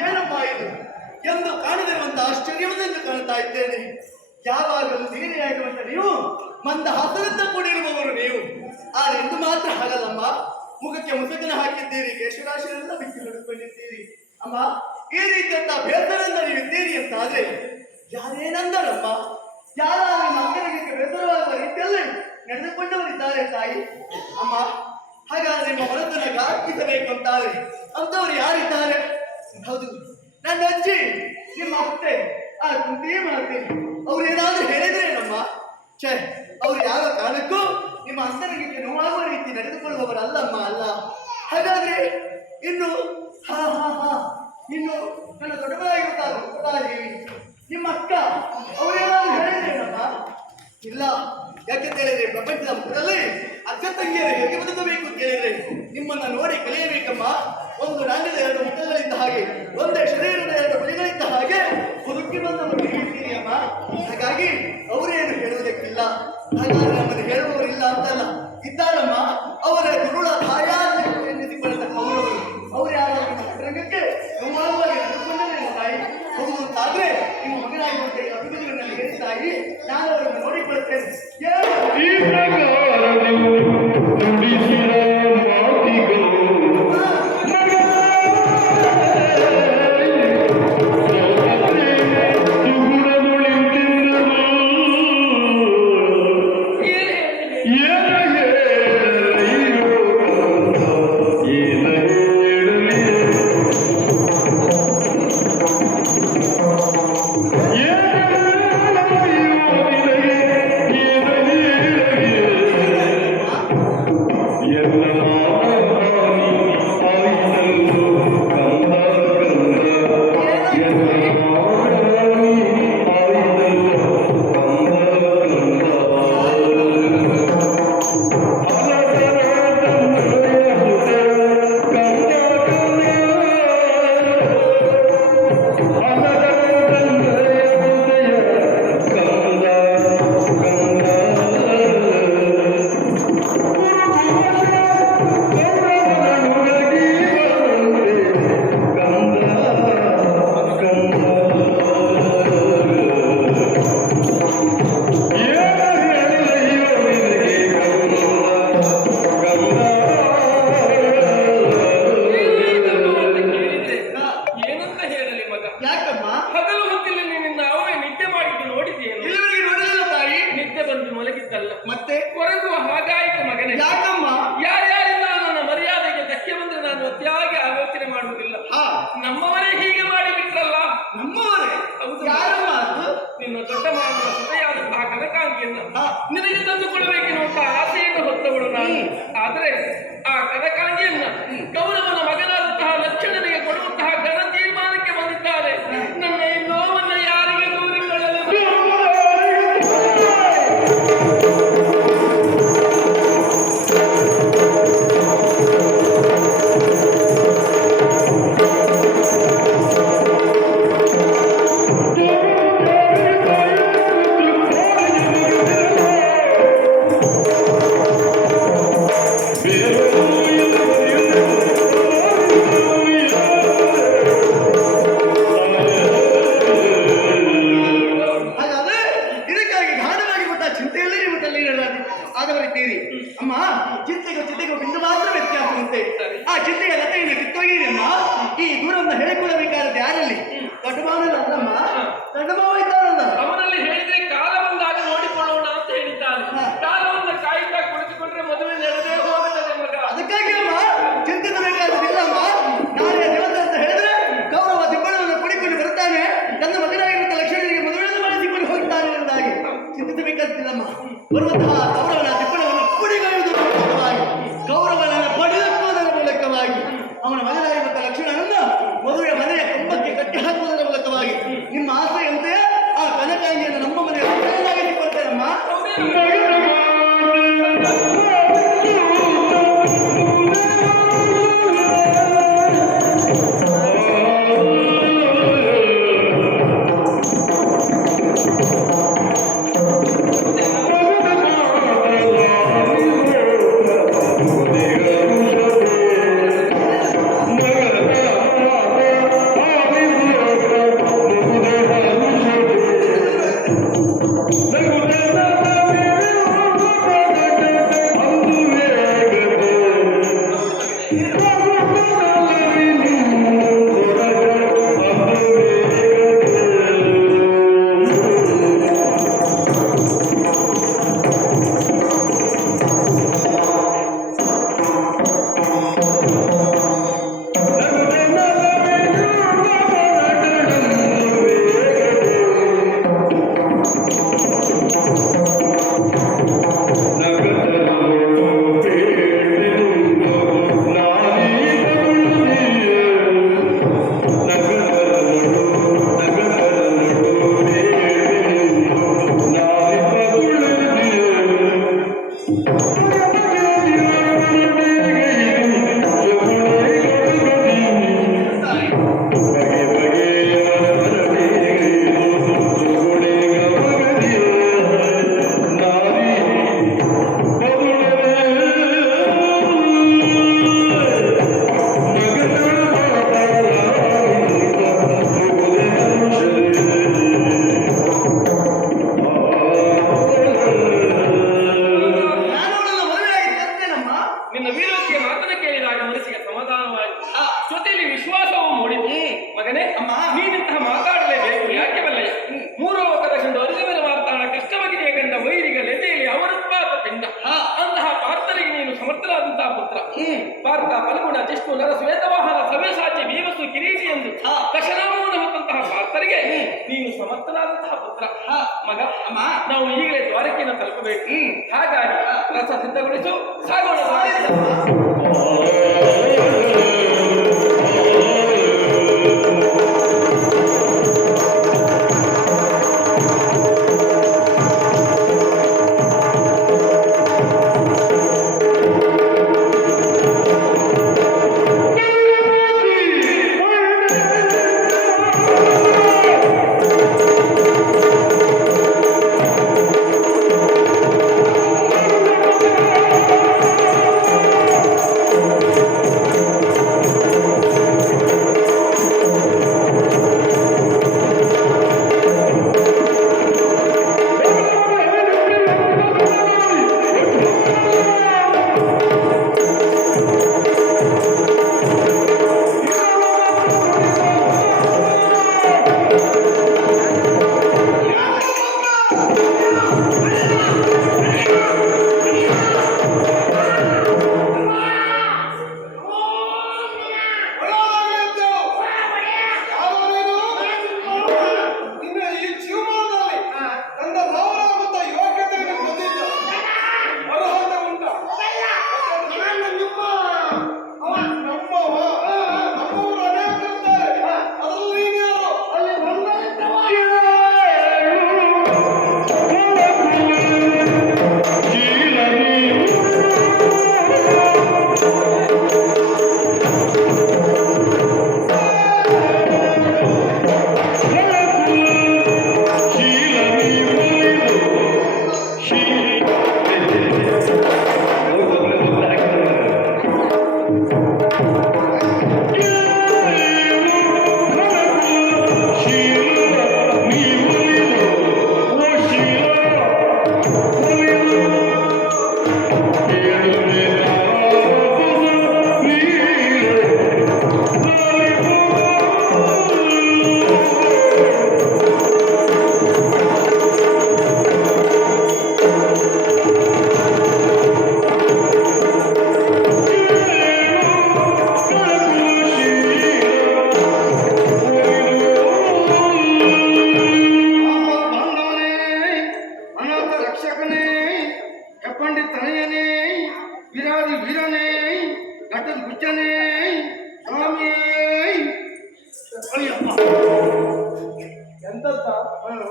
ಏನಮ್ಮ ಇದು ಎಂದು ಕಾಣದಿರುವಂತಹ ಆಶ್ಚರ್ಯವನ್ನು ಕಾಣುತ್ತಾ ಇದ್ದೇನೆ. ಯಾವಾಗಲೂ ಸೀರೆಯಾಗುವಂತ ನೀವು ಮಂದ ಹಸರಿಂದ ಕೂಡಿರುವವರು ನೀವು. ಆದರೆ ಇಂದು ಮಾತ್ರ ಹಾಗಲ್ಲಮ್ಮ, ಮುಖಕ್ಕೆ ಮುಸುಕನ ಹಾಕಿದ್ದೀರಿ, ಕೇಶರಾಶಿಯೆಲ್ಲ ಬಿಚ್ಚಿ ಹಿಡಿದುಕೊಂಡಿದ್ದೀರಿ. ಅಮ್ಮ, ಈ ರೀತಿಯಂತ ಬೇಸರದಿಂದ ನೀವು ಇದ್ದೀರಿ ಅಂತ ಆದ್ರೆ ಯಾರೇನಂದರಮ್ಮ? ಯಾರ ನಿಮ್ಮ ಅಂಗಡಿಗೆ ಬೇಸರವಾಗುವ ರೀತಿಯಲ್ಲಿ ನಡೆದುಕೊಂಡವರಿದ್ದಾರೆ ತಾಯಿ. ಅಮ್ಮ, ಹಾಗಾದ್ರೆ ನಿಮ್ಮ ಮನಸ್ಸನ್ನ ಗಾಕಿಸಬೇಕು ಅಂತಾರೆ ಅಂತವ್ರು ಯಾರಿದ್ದಾರೆ? ಹೌದು, ನನ್ನ ಅಜ್ಜಿ, ನಿಮ್ಮ ಅತ್ತೆ, ಆ ಕುಂತಿ ಮಾಡ್ತೀನಿ. ಅವ್ರು ಏನಾದ್ರೂ ಹೇಳಿದ್ರೆ ನಮ್ಮ ಛೇ, ಅವ್ರು ಯಾವ ಕಾರಣಕ್ಕೂ ನಿಮ್ಮ ಅಂತರಕ್ಕೆ ನೋವಾಗುವ ರೀತಿ ನಡೆದುಕೊಳ್ಳುವವರಲ್ಲಮ್ಮ, ಅಲ್ಲ. ಹಾಗಾದ್ರೆ ಇನ್ನು ಇನ್ನು ನನ್ನ ದೊಡ್ಡದಾಗಿರುತ್ತಾರೆ ನಿಮ್ಮ ಅಕ್ಕ, ಅವ್ರೇನಾದ್ರೂ ಹೇಳಿದ್ರೆ ನಮ್ಮ ಇಲ್ಲ. ಯಾಕೆಂತ ಹೇಳಿದ್ರೆ ಪ್ರಪಂಚದ ಮುಖದಲ್ಲಿ ಅಕ್ಕ ತಂಗಿಯರು ಹೇಗೆ ಬದುಕಬೇಕು ಅಂತ ಹೇಳಿದ್ರೆ ನಿಮ್ಮನ್ನ ನೋಡಿ ಕಲಿಯಬೇಕಮ್ಮ. ಒಂದು ನಾಣ್ಯದ ಎರಡು ಮುಖಗಳಿದ್ದ ಹಾಗೆ, ಒಂದೇ ಶರೀರದ ಎರಡು ಬಲಿಗಳಿದ್ದ ಹಾಗೆ ಬದುಕಿ ಬಂದವರು ಹೇಳ್ತೀರಿ ಅಮ್ಮ. ಹಾಗಾಗಿ ಅವರೇನು ಹೇಳುವುದಕ್ಕಿಲ್ಲ. ಹಾಗಾದ್ರೆ ನಮ್ಮನ್ನು ಹೇಳುವವರಿಲ್ಲ ಅಂತಲ್ಲ, ಇದ್ದಾರಮ್ಮ. ಅವರ ಗುರುಳ ತಾಯಾದ ಎನ್ನಿಸಿಕೊಂಡ ಕೌರವರು. ಅವರು ಯಾರು ರಂಗಕ್ಕೆ ನೋವಾಗುವಾಗಿ ನಡೆದುಕೊಂಡೇ ತಾಯಿ. ಹೌದು ಅಂತಾದ್ರೆ ನಿಮ್ಮ ಮಗನಾಗಿರುವಂತೆ ಅಭಿವೃದ್ಧಿಗಳಲ್ಲಿ ಹೇಳಿ ತಾಯಿ, ನಾನು ಅವರನ್ನು ನೋಡಿಕೊಳ್ಳುತ್ತೇನೆ. ಮತ್ತೆ ಕೊರಗುವ ಹಾಗಾಯಿತು ಮಗನೇ. ಯಾಕಮ್ಮ? ಯಾರ್ಯಾರಿಂದ ನನ್ನ ಮರ್ಯಾದೆಗೆ ಧಕ್ಕೆ ಬಂದ್ರೆ ನಾನು ಅತಿಯಾಗಿ ಆಲೋಚನೆ ಮಾಡುವುದಿಲ್ಲ. ನಮ್ಮವರೇ ಹೀಗೆ ಮಾಡಿಬಿಟ್ರಲ್ಲ. ನಮ್ಮವರೇ? ಹೌದು. ಯಾರಮ್ಮ? ನಿನ್ನ ದೊಡ್ಡ ಮಾನವ ಸದೆಯಾದಂತಹ ಕನಕಾಂಗಿಯನ್ನು ನಿನಗೆ ತಂದುಕೊಡಬೇಕೆನ್ನುವಂತ ಆಸೆಯನ್ನು ಹೊತ್ತವಳು ನಾನು. ಆದರೆ ಆ ಕನಕಾಂಗಿಯನ್ನ ಕೌರವನ ಮಗನಾದಂತಹ ಲಕ್ಷಣನಿಗೆ ಕೊಡುವಂತಹ ಘನ ತೀರ್ಮಾನಕ್ಕೆ ಬಂದಿದ್ದಾರೆ. ನನ್ನ ಈ ನೋವನ್ನು ಯಾರಿಗೆ ದೂರಿಕೊಳ್ಳಲು? ಅಮ್ಮ, ಚಿಂತೆಗೂ ಬಿಂದು ಮಾತ್ರ ವ್ಯತ್ಯಾಸ ಉಂಟೆ. ಆ ಚಿಂತೆಯ ಲತೆಯನ್ನು ಕಿತ್ತೊಯ್ಯಿರಿ ಅಮ್ಮ. ಈ ದೂರವನ್ನು ಹೇಳಿಕೊಳ್ಳಬೇಕಾದದ್ದು ಯಾರಲ್ಲಿ? ದೊಡ್ಡ ಮಾವನಲ್ಲಮ್ಮ, ದೊಡ್ಡ ಮಾವ ಇದ್ದಾರಲ್ಲ, ಅವರಲ್ಲಿ ಹೇಳಿದ್ರೆ ಕಾಲ ಬಂದಾಗ ನೋಡಿಕೊಳ್ಳೋಣ ಅಂತ ಹೇಳಿದ್ದಾರೆ. ಕಾಲವನ್ನು ಕಾಯ್ತಾ ಕುಳಿತುಕೊಂಡ್ರೆ ಮದುವೆ ನಡೆದೇ ಹೋಗುತ್ತದೆ ಮಗ. ಅದಕ್ಕಾಗಿ ಅಮ್ಮ ಚಿಂತಿಸಬೇಕಾದದಿಲ್ಲ ಅಮ್ಮ. ನಾಳೆ ದಿವಸ ಅಂತ ಹೇಳಿದ್ರೆ ಗೌರವ ದಿಬ್ಬಣವನ್ನು ಕುಡಿಕೊಂಡು ಬರುತ್ತಾನೆ, ನನ್ನ ಮಗನಾಗಿರುವಂತ ಲಕ್ಷ್ಮಣನಿಗೆ ಮದುವೆಯನ್ನು ಮಾಡಿಸಿಕೊಂಡು ಹೋಗ್ತಾನೆ ಎಂದಾಗಿ ಚಿಂತಿಸಬೇಕಾದಿಲ್ಲಮ್ಮ. ಬರುವಂತಹ ಗೌರವನ ದಿಬ್ಬಣವನ್ನು ಕುಡಿಗೈಯುವುದರ ಮೂಲಕವಾಗಿ, ಗೌರವನನ್ನು ಪಡೆದುಕೊಳ್ಳುವುದರ ಮೂಲಕವಾಗಿ, ಅವನ ಮಗನಾಗಿರುವಂತಹ ಲಕ್ಷ್ಮಣನನ್ನು ಮದುವೆಯ ಮನೆಯ ಕಂಬಕ್ಕೆ ಕಟ್ಟಿ ಹಾಕುವುದರ ಮೂಲಕವಾಗಿ ನಿಮ್ಮ ಆಸೆಯಂತೆ ಆ ಕನಕಾಂಗಿಯನ್ನು ನಮ್ಮ ಮನೆಯ ಮಗನಾಗಿಸಿಕೊಳ್ತೇನಮ್ಮ. ನಾನು ಅವಳನ್ನು ಮದುವೆಯಾಗಿ ತರ್ತೇನಮ್ಮ. ನಿನ್ನ ವೀರತ್ಯ ಮಾತನ್ನು ಕೇಳಿದಾಗ ಮನಸ್ಸಿಗೆ ಸಮಾಧಾನವಾಯಿತು. ಜೊತೆಯಲ್ಲಿ ವಿಶ್ವಾಸವೂ ಮೂಡಿತು. ಮಗನೇ, ಅಮ್ಮ. ನೀನಿಂತಹ ಮಾತಾಡಲೇಬೇಕು. ಯಾಕೆ ಬಲ್ಲಯ್ಯ? ಮೂರು ಲೋಕದ ಗಂಡು ಅರಿವಿನ ಮಾತಾಡ ಕಷ್ಟವಾಗಿದೆಯೇ ಗಂಡ ವೈರಿಗೆ ಲೆದೆಯಲ್ಲಿ ಅವರುತ್ಪಾತ ಪಿಂಡ. ಅಂತಹ ಪಾರ್ಥರಿಗೆ ನೀನು ಸಮರ್ಥನಾದಂತಹ ಪುತ್ರ. ಪಾರ್ಥ, ಫಲ್ಗುಣ, ಜಿಷ್ಣು, ನರ, ಶ್ವೇತವಾಹನ, ಸವ್ಯಸಾಚಿ, ಭೀಮಸು, ಕಿರೀಟಿ ಎಂದು ದಶನಾಮವನ್ನು ಹೊತ್ತಂತಹ ಪಾರ್ಥರಿಗೆ ನೀನು ಸಮರ್ಥನಾದಂತಹ ಪುತ್ರ. ಮಗ, ಅಮ್ಮ. ನಾವು ಈಗಲೇ ದ್ವಾರಕೆಯನ್ನು ತಲುಪಬೇಕು. ಹಾಗಾಗಿ ರಸ ಸಿದ್ಧಗೊಳಿಸು, ಸಾಗೋಣ.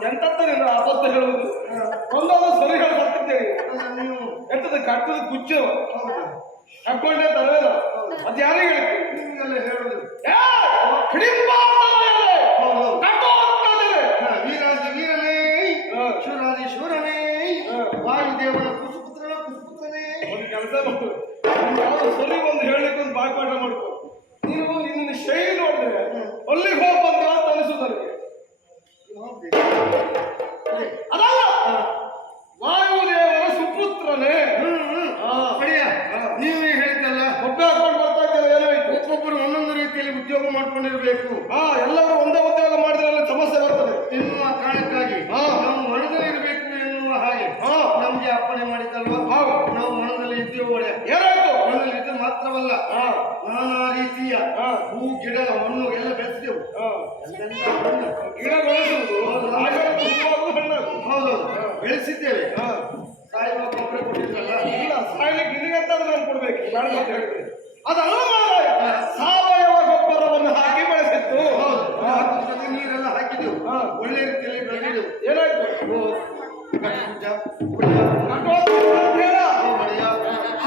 ಎಂತತ್ತ ನೀನು ಅಬದ್ಧ ಹೇಳುವುದು? ಒಂದೊಂದು ಸರಿ ಹೇಳ್ತಿದ್ದೇವೆ. ಎಂತದ ಕಟ್ಟದ ಕುಚ್ಚು ಹಾಕೊಂಡೆ ತರವೇದ ಅದು ಯಾರಿಗೆ ನಿಮಗೆಲ್ಲ ಹೇಳುದು ವೀರಾದಿ ವೀರನೇ ಶಿವರಾದಿ ಶಿವರನೇ ವಾಯುದೇವನ ಕುಸುಪುತ್ರನ ಕುಸುಪುತ್ರನೇ. ಒಂದು ಕೆಲಸ ಮಾಡು, ಸರಿ ಒಂದು ಹೇಳಲಿಕ್ಕೆ ಒಂದು ಬಾಯ್ಪಾಠ ಮಾಡ್ಕೊ. ನೀನು ನಿನ್ನ ಶೈಲಿ ನೋಡಿದ್ರೆ ಅಲ್ಲಿಗೆ ಹೋಗಿ ಬಂದ ಅಂತ ಅನಿಸುದು ನನಗೆ. ಅದಲ್ಲ, ವಾಯುದೇವನ ಸುಪುತ್ರನೇ. ನೀವೇ ಹೇಳಿದ್ದಲ್ಲ, ಒಬ್ಬ ಹಾಕೊಂಡು ಬರ್ತಾ ಇದ್ದಲ್ಲ, ಏನಾಯ್ತು? ಒಬ್ಬೊಬ್ಬರು ಒಂದೊಂದು ರೀತಿಯಲ್ಲಿ ಉದ್ಯೋಗ ಮಾಡ್ಕೊಂಡಿರ್ಬೇಕು. ಎಲ್ಲರೂ ಒಂದೇ ಉದ್ಯೋಗ ಮಾಡಿದ್ರೆ ಸಮಸ್ಯೆ ಬರ್ತದೆ ಎನ್ನುವ ಕಾರಣಕ್ಕಾಗಿ ನಾವು ಮನದಲ್ಲಿ ಇರಬೇಕು ಎನ್ನುವ ಹಾಗೆ ನಮ್ಗೆ ಅಪ್ಪಣೆ ಮಾಡಿದ್ದಲ್ವ. ನಾವು ಮನದಲ್ಲಿ ಇದ್ದೇವೆ. ಒಳ್ಳೆ ಏನಾಯ್ತು? ಮನದಲ್ಲಿ ಇದ್ದು ಮಾತ್ರವಲ್ಲ, ನಾನಾ ರೀತಿಯ ಹೂ ಗಿಡ ಹಣ್ಣು ಎಲ್ಲ ಬೆಳೆಸಿದೆವು. ಗಿಡ ಬೆಳೆಸುವುದು ಹೌದು, ಬೆಳೆಸಿದ್ದೇವೆ. ಸಾಯಿಬ ಗೊಬ್ಬರ ಕೊಟ್ಟಿದ್ರಲ್ಲ, ಇಲ್ಲ ಸಾಯ್ಲಿಕ್ಕೆ ನಿನಗಂತಾದ್ರೂ ನಾನು ಕೊಡ್ಬೇಕು ಅದಲ್ಲ ಮಾರಾಯ. ಸಾವಯವ ಗೊಬ್ಬರವನ್ನು ಹಾಕಿ ಬೆಳೆಸಿತ್ತು. ಜೊತೆ ನೀರೆಲ್ಲ ಹಾಕಿದೆವು, ಒಳ್ಳೆ ರೀತಿಯಲ್ಲಿ ಬೆಳೆದಿದ್ದೆವು. ಏನಾಯ್ತು?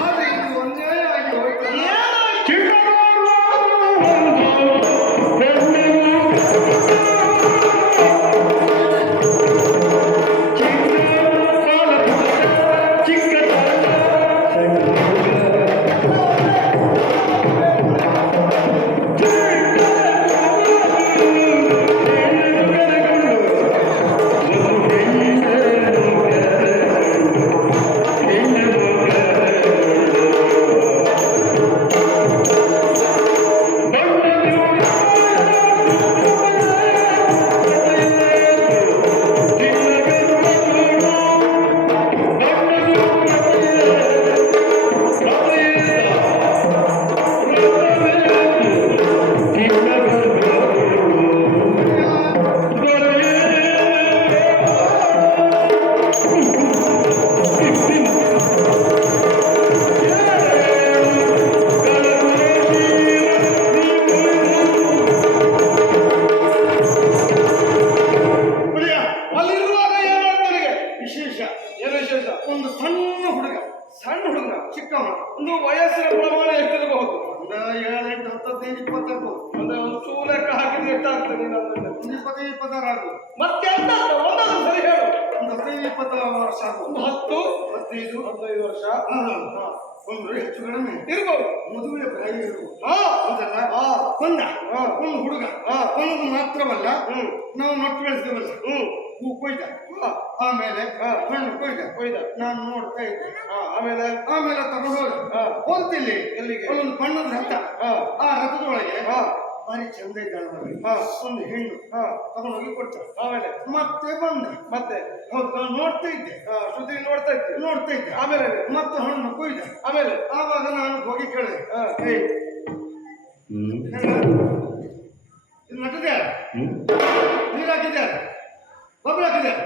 ಆದ್ರೆ ಇದು ಅನ್ಯಾಯ ಆಗಿ ಹೋಯ್ತು. ಒಂದು ವಯಸ್ಸಿನ ಪ್ರಮಾಣ ಎಷ್ಟಿರಬಹುದು? ಒಂದು 7, 8, 10, 15, 20 ಅಂದ್ರೆ ಒಂದು ಚೂರು ಲೆಕ್ಕ ಹಾಕಿದ್ರೆ ಎಷ್ಟಾಗ್ತದೆ? ಒಂದು 20, 26 ಆಗ್ಬೋದು. ಮತ್ತೆ ಎಂತ ಒಂದೊಂದು ಸರಿ ಹೇಳು. ಒಂದು 15, 20 ವರ್ಷ ಆಗ್ಬೋದು. 10, 15, 15 ವರ್ಷ ಒಂದು ಹೆಚ್ಚು ಕಡಿಮೆ ಇರ್ಬೋದು. ಮದುವೆ ಪ್ರಾಯ ಇರ್ಬೋದು. ಒಂದು ಹುಡುಗ ಒಂದು ಮಾತ್ರವಲ್ಲ, ನಾವು ನಟ್ಟು ಬೆಳೆಸಿದವಲ್ಲ, ಹೂ ಕೊಯ್ದ, ಆಮೇಲೆ ಹಣ್ಣು ಕೊಯ್ದ, ನಾನು ನೋಡ್ತಾ ಇದ್ದೆ. ಆಮೇಲೆ ತಗೊಂಡು ಹೋಗ್ತಿಲ್ಲಿ ಒಂದೊಂದು ಬಣ್ಣದ ರಥ, ಆ ರಥದೊಳಗೆ ಭಾರಿ ಚಂದ ಇದ್ದಾಳೆ ಒಂದು ಹೆಣ್ಣು ತಗೊಂಡೋಗಿ ಕೊಟ್ಟ. ಆಮೇಲೆ ಮತ್ತೆ ಹೌದು, ನಾನು ನೋಡ್ತಾ ಇದ್ದೆ, ಶ್ರುತಿ ನೋಡ್ತಾ ಇದ್ದೆ. ಆಮೇಲೆ ಮತ್ತೆ ಹಣ್ಣು ಕೊಯ್ದ. ಆಮೇಲೆ ಆವಾಗ ನಾನು ಹೋಗಿ ಕೇಳಿದೆ, ಇದು ನಟ್ಟಿದ್ಯಾರ, ನೀರು ಹಾಕಿದ್ಯಾರ, ಗೊಬ್ಬರ ಹಾಕಿದ್ಯಾರ?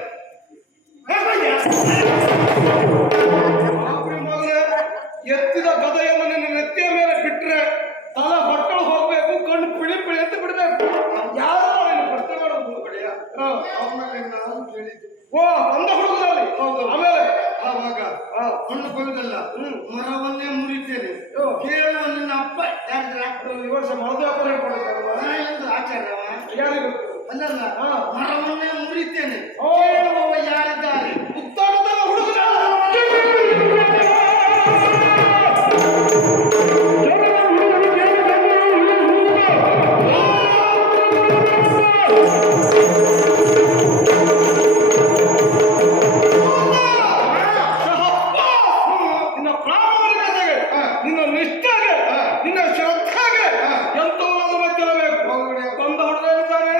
ಎತ್ತಿದ ಗದೆಯನ್ನು ನಿನ್ನ ನೆತ್ತಿಯ ಮೇಲೆ ಬಿಟ್ರೆ ತಲೆ ಹೊಟ್ಟಳು ಹೋಗ್ಬೇಕು, ಕಣ್ಣು ಪಿಳಿ ಪಿಳಿ ಅಂತ ಬಿಡ್ಬೇಕು. ಯಾರು ಪ್ರಶ್ನೆ ಮಾಡೋದು? ನಾನು ಕೇಳಿದ್ದೆ. ಓ, ಬಂದ ಹುಡುಗರಲ್ಲಿ. ಆಮೇಲೆ ಆವಾಗ ಹಣ್ಣು ಕೊಯ್ದಲ್ಲ, ಮರವನ್ನೇ ಮುರಿತೇನೆ ಕೇಳುವ ನಿನ್ನ ಅಪ್ಪ ಈ ವರ್ಷ ಮರದ ವ್ಯಾಪಾರ ಹೇಳ್ಕೊಂಡಿದ್ದಾರಲ್ಲ, ಆಚಾರ್ಯವ ಯಾರಿಗೂ ಅಲ್ಲಲ್ಲ, ಮರವನ್ನೇ ಮುರಿತೇನೆ ಕೇಳುವವ ಯಾರಿದ್ದಾರೆ? ಉತ್ತಾಡದ ಹುಡುಗರ ನಿನ್ನ ಪ್ರಾಮಾಣಿಕತೆಗೆ, ನಿನ್ನ ನಿಷ್ಠೆಗೆ, ನಿನ್ನ ಶ್ರದ್ಧೆಗೆ ಎಂತವರನ್ನು ಮೆಚ್ಚಲೇಬೇಕು. ಬಂದ ಹುಡುಗ ಹೇಳ್ತಾರೆ,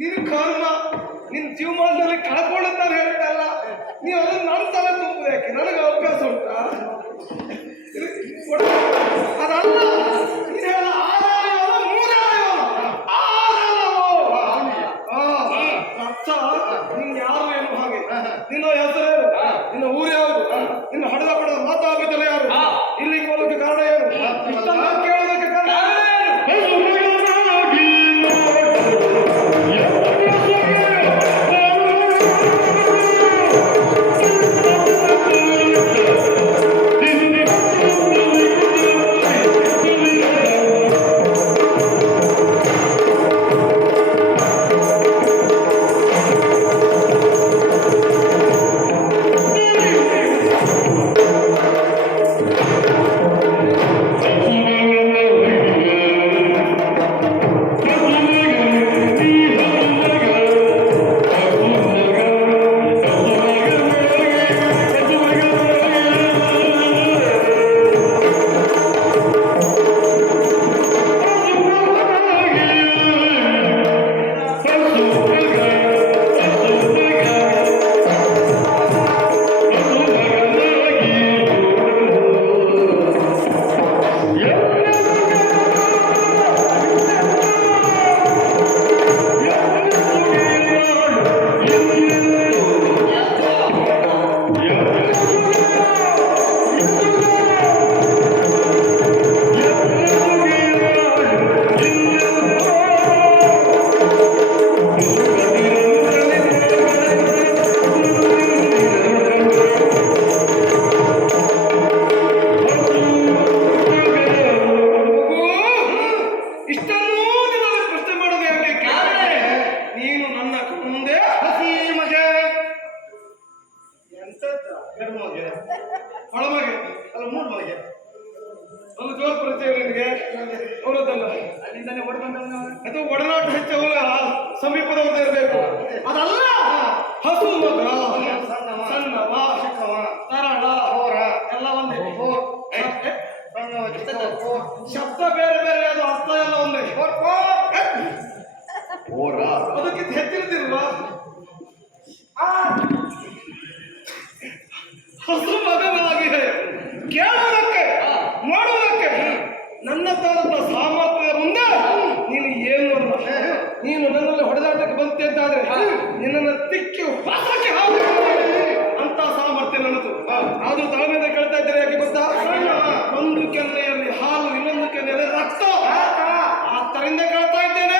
ನಿನ್ ಕರ್ಮ ನಿನ್ ಜೀವಮಾನದಲ್ಲಿ ಕಳ್ಕೊಳ್ಳುತ್ತಾರೆ ಹೇಳ್ತಲ್ಲ, ನೀವು ಅದನ್ನು ನನ್ನ ತಲೆ ತುಂಬ ಯಾಕೆ? ನನಗೆ ಅವಕಾಶ ಉಂಟಾ? ಅದಲ್ಲ ನೀನು ಎರಡು ಮಗ ಒಳಮಗೆ ಅಲ್ಲ ಮೂರು ಮಗ ಒಂದು ಜೋರ್ ಪರಿಚಯ ನಿನಗೆ ಅವರದ್ದಲ್ಲ ಅಲ್ಲಿಂದಾನೆ ಓಡಿ ಬಂದವನು ಅದು ಒಡನಾಟ ಹೆಚ್ಚು ಅವರ ಸಮೀಪದವ್ರದ್ದು ಇರಬೇಕು ಅದಲ್ಲ ಹಸು ಮಗ ಸಣ್ಣವ ಚಿಕ್ಕವ ತರಳ ಹೋರ ಎಲ್ಲ ಒಂದೇ ಸಣ್ಣವ ಚಿಕ್ಕವ ಶಬ್ದ ಬೇರೆ ಬೇರೆ ಅದು ಅರ್ಥ ಎಲ್ಲ ಒಂದೇ ಹೋರ ಅದಕ್ಕಿಂತ ಹೆಚ್ಚಿರ್ತಿಲ್ವಾ ಹಸು ಮಗನಾಗಿ ಕೇಳುವುದಕ್ಕೆ ಮಾಡುವುದಕ್ಕೆ ನನ್ನ ತರದ ಸಾಮರ್ಥ್ಯದ ಮುಂದೆ ನೀನು ಏನು ಅಲ್ಲ ನೀನು ನನ್ನಲ್ಲಿ ಹೊಡೆದಾಟಕ್ಕೆ ಬಂತೆ ಅಂತಾದ್ರೆ ನಿನ್ನನ್ನು ತಿಕ್ಕಿ ಪಾತ್ರಕ್ಕೆ ಅಂತ ಸಾಮರ್ಥ್ಯ ನನ್ನದು ಅದು ತಾಳ್ಮೆಯಿಂದ ಕೇಳ್ತಾ ಇದ್ದಾರೆ ಯಾಕೆ ಗೊತ್ತಾ ಒಂದು ಕೆನ್ನೆಯಲ್ಲಿ ಹಾಲು ಇನ್ನೊಂದು ಕೆನ್ನೆಯಲ್ಲಿ ರಕ್ತ ಆದ್ದರಿಂದ ಕೇಳ್ತಾ ಇದ್ದೇನೆ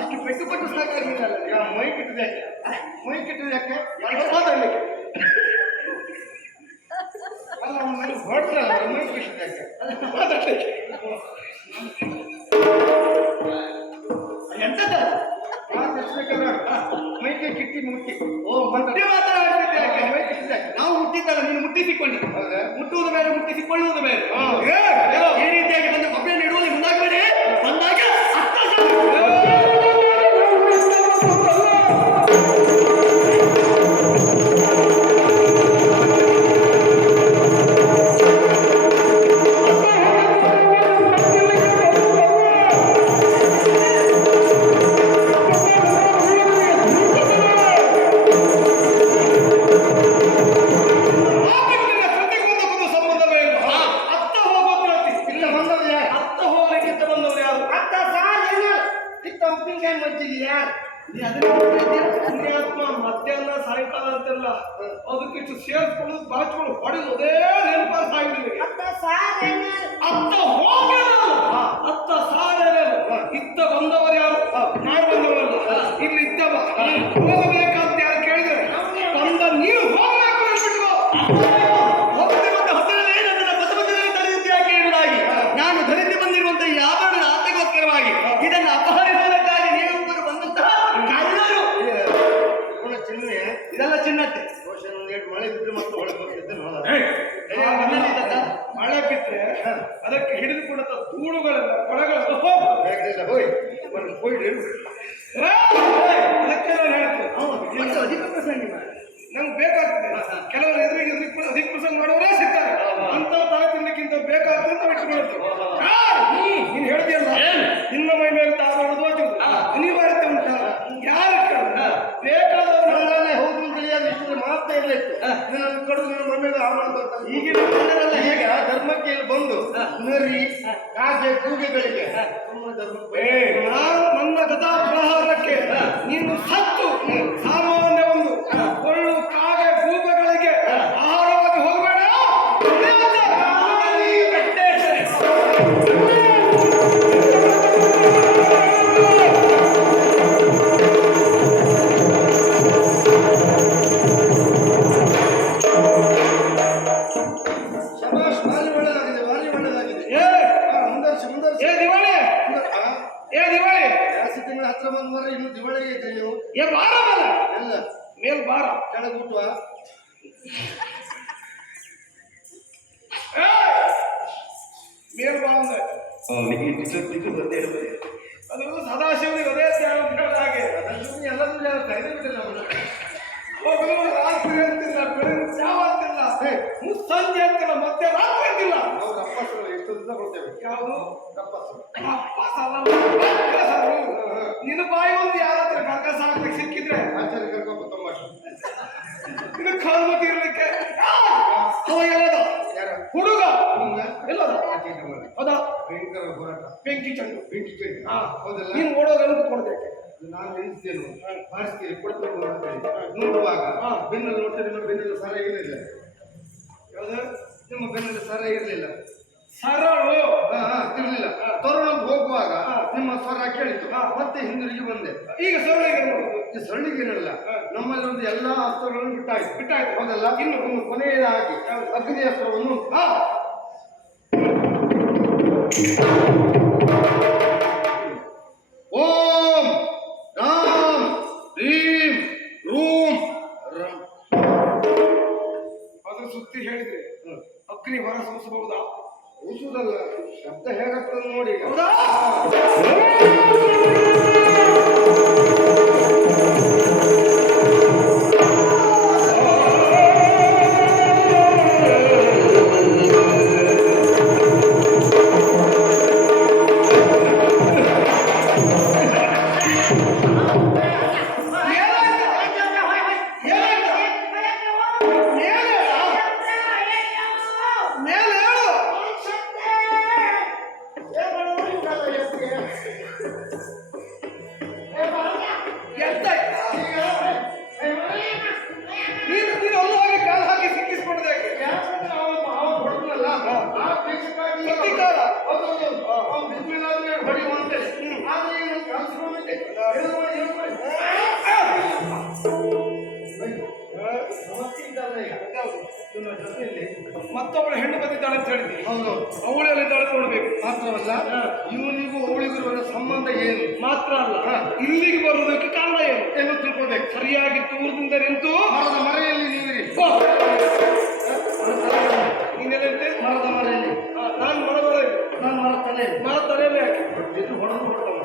ಅಷ್ಟು ಪೆಟ್ಟು ಪಟ್ಟು ಸಾಕಾಗಿಲ್ಲ ಮೈ ಕಿಟ್ಟಿದೆ ಯಾಕೆ ಮಾತಾಡ್ಲಿಕ್ಕೆ ಅಲ್ಲ ನನಗೆ ಹೊರಟ್ರಲ್ಲ ಮೈ ಕಿಟ್ಟಿದೆ ಯಾಕೆ ಮಾತಾಡ್ಲಿಕ್ಕೆ ಎಂತದ ಮಾತಾಡ್ಬೇಕಲ್ಲ ಮೈಗೆ ಕಿಟ್ಟಿ ಮುಟ್ಟಿ ಮತ್ತೆ ಮಾತಾಡ್ತಿದ್ದೆ ಯಾಕೆ ಮೈ ಕಿಟ್ಟಿದೆ ನಾವು ಮುಟ್ಟಿದ್ದಲ್ಲ ನೀನು ಮುಟ್ಟಿಸಿಕೊಂಡಿ ಮುಟ್ಟುವುದು ಬೇರೆ ಮುಟ್ಟಿಸಿಕೊಳ್ಳುವುದು ಬೇರೆ ಈ ರೀತಿಯಾಗಿ ಬಂದು ಕೊಬ್ಬೆಯನ್ನು ಇಡುವಲ್ಲಿ ಮುಂದಾಗಬೇಡಿ ಬಂದಾಗ ಮಧ್ಯಾಹ್ನ ಸಾಯಂಕಾಲ ಅಂತೆಲ್ಲ ಅದಕ್ಕಿಷ್ಟು ಸೇರಿಸ್ಕೊಂಡು ಬಾಚ್ಕೊಂಡು ಹೊಡೆದು ಅದೇ ನೆನಪಾದ ಸಾಯಿದ್ದೀವಿ ಅತ್ತ ಸಾರೇನ ಇತ್ತ ಬಂದವರು ಯಾರು ನಾವು ಬಂದವರಲ್ಲ ಇಲ್ಲಿ ಇದ್ದವ ಹೋಗಬೇಕಂತ ಯಾರು ಕೇಳಿದ್ರೆ ಬಂದ ನೀವು ಹೋಗಬೇಕು ಅಂದ್ಬಿಟ್ಟು ನಾನು ಧರಿಸಿ ಬಂದಿರುವಂತಹ ಈ ಆಭರಣದ ಆಸೆಗೋಸ್ಕರವಾಗಿ ಇದನ್ನು ಅಪಹರಿಸುವುದಕ್ಕಾಗಿ ನೀವಿಬ್ಬರು ಬಂದಂತಹ ಕಳ್ಳರು ಇದೆಲ್ಲ ಚಿನ್ನತ್ತೆ ಮಳೆ ಬಿದ್ದು ಮತ್ತು ಮಳೆ ಬಿದ್ರೆ ಅದಕ್ಕೆ ಹಿಡಿದುಕೊಂಡಂತ ತೂಳುಗಳೆಲ್ಲ ಕೊಳಗಳೆಲ್ಲ ಅದಕ್ಕೆ ನಾನು ಹೇಳ್ತೇನೆ ನಂಗೆ ಬೇಕಾಗ್ತದೆ ಕೆಲವರು ಎದುರಿಗೆ ಅಧಿಕ ಪ್ರಸಂಗ ಮಾಡೋರೇ ಸಿಗ್ತಾರೆ ಅಂತ ತಲೆ ತಿನ್ನಕ್ಕಿಂತ ಬೇಕಾಗ್ತದೆ ಅಂತ ಇಟ್ಕೊಳ್ತೇವೆ ನೀನು ಹೇಳ್ತೀಯಲ್ಲ ನಿನ್ನ ಮೈ ಮೇಲೆ ತಾಗೋದು ಅನಿವಾರ್ಯತೆ ಉಂಟಾ ಯಾರು ಬೇಕಾದವರನ್ನೇ ಹೌದು ಅಂತ ಹೇಳಿದ್ರೆ ಮಾತ್ರ ಇರಲಿತ್ತು ನಿನ್ನನ್ನು ಕಡು ನಿನ್ನ ಮನೆಯಲ್ಲಿ ಆವರಣ ಈಗಿನ ಹೇಗೆ ಧರ್ಮಕ್ಕೆ ಬಂದು ನರಿ ಕಾಗೆ ಕೂಗೆಗಳಿಗೆ ನನ್ನ ಗದಾ ಪ್ರಹಾರಕ್ಕೆ ನೀನು ಸತ್ತು ಸಾಮಾನ್ಯ ಒಂದು ಕೊಳ್ಳು ಕಾಗೆ ಕೂಗಗಳಿಗೆ ಆಹಾರವಾಗಿ ಹೋಗಬೇಡ ಹತ್ರ ಬಂದ್ ಮಾರ ಇನ್ನು ದಿವಾಳಿಗೆ ಐತೆ ನೀವು ಬಾರವಲ್ಲ ಎಲ್ಲ ಮೇಲ್ ಬಾರ ಕೆಳಗೆ ಊಟವಾ ಮೇಲ್ ಬಾ ಅಂದ್ರೆ ಅದು ಸದಾಶಿವನಿಗೆ ಅದೇ ಧ್ಯಾನ ಅಂತ ಹೇಳಿದ ಹಾಗೆ ಎಲ್ಲರೂ ಕೈದೇ ಬಿಟ್ಟಿಲ್ಲ ಹೋಗಲು ರಾತ್ರಿ ಅಂತಿಲ್ಲ ಬೆಳಗ್ಗೆ ಚಾವ ಅಂತಿಲ್ಲ ಮುಸ್ಸಂಜೆ ಅಂತಿಲ್ಲ ಮತ್ತೆ ರಾತ್ರಿ ಅಂತಿಲ್ಲ ನಾವು ಕಪ್ಪಸರು ಎಷ್ಟು ದಿವಸ ಕೊಡ್ತೇವೆ ಯಾವುದು ಕಪ್ಪಸರು ಕಪ್ಪಸಲ್ಲ ಬೆಂಕಿ ಚೆಂಡು. ಬೆಂಕಿ ಚೆಂಡು. ಹೌದಲ್ಲ? ನೀನು ಓಡೋದನ್ನು ಕೊಡ್ಬೇಕು. ನಾನು ಎಣಿಸ್ತೇನೆ, ಬಾರಿಸ್ತೇನೆ, ಕೊಡ್ಬೇಕು ಅಂತ ಹೇಳಿ. ನೋಡುವಾಗ ಬೆನ್ನಲ್ಲಿ ನೋಡ್ತೇನೆ, ನಿಮ್ಮ ಬೆನ್ನಲ್ಲಿ ಸರ ಇರಲಿಲ್ಲ. ಯಾವ್ದು? ನಿಮ್ಮ ಬೆನ್ನಲ್ಲಿ ಸರ ಇರಲಿಲ್ಲ. ಸರಳು ಇರಲಿಲ್ಲ. ತರುಣಕ್ಕೆ ಹೋಗುವಾಗ ನಿಮ್ಮ ಸ್ವರ ಕೇಳಿತು, ಮತ್ತೆ ಹಿಂದಿರುಗಿ ಬಂದೆ. ಈಗ ಸರಳಿಗೆ ನೋಡುದು. ಈ ಸರಳಿಗೇನಲ್ಲ, ನಮ್ಮಲ್ಲಿ ಒಂದು ಎಲ್ಲಾ ಅಸ್ತ್ರಗಳನ್ನು ಬಿಟ್ಟಾಯ್ತು. ಹೌದಲ್ಲ? ಇನ್ನು ಕೊನೆಯದಾಗಿ ಅಗ್ನಿ ಅಸ್ತ್ರವನ್ನು ಓಂ ರಾಮ್ ರೀಂ ರೂಂ ರಂ ಅದು ಸುತ್ತಿ ಹೇಳಿದ್ರೆ ಅಗ್ನಿ ಹೊರ ಸೂಸಬಹುದಾ? ಉಸುದಲ್ಲ, ಶಬ್ದ ಹೇಗಾಗ್ತದೆ ನೋಡಿ. ಹೌದಾ? ಮತ್ತೊಬ್ಬಳು ಹೆಣ್ಣು ಬಂದಿದ್ದಾಳೆ ಅಂತ ಹೇಳಿದ್ವಿ. ಹೌದು, ಅವಳೆಲ್ಲ ಇದ್ದಾಳೆ ನೋಡ್ಬೇಕು. ಮಾತ್ರವಲ್ಲ, ಇವನಿಗೂ ಅವಳಿಗಿರುವ ಸಂಬಂಧ ಏನು ಮಾತ್ರ ಅಲ್ಲ, ಇಲ್ಲಿಗೆ ಬರುವುದಕ್ಕೆ ಕಾರಣ ಏನು ಏನು ತಿಳ್ಕೊಬೇಕು. ಸರಿಯಾಗಿ ದೂರದಿಂದ ನಿಂತು ಮರದ ಮರೆಯಲ್ಲಿ ನೀವಿರಿ. ನೀನೆಲ್ಲಿದ್ದೆ? ಮರದ ಮರೆಯಲ್ಲಿ. ನಾನು ನಾನು ಮರ ತಲೆಯಲ್ಲಿ ಹಾಕಿ ಹೊಡೆದು ಹೊಡೆದವ.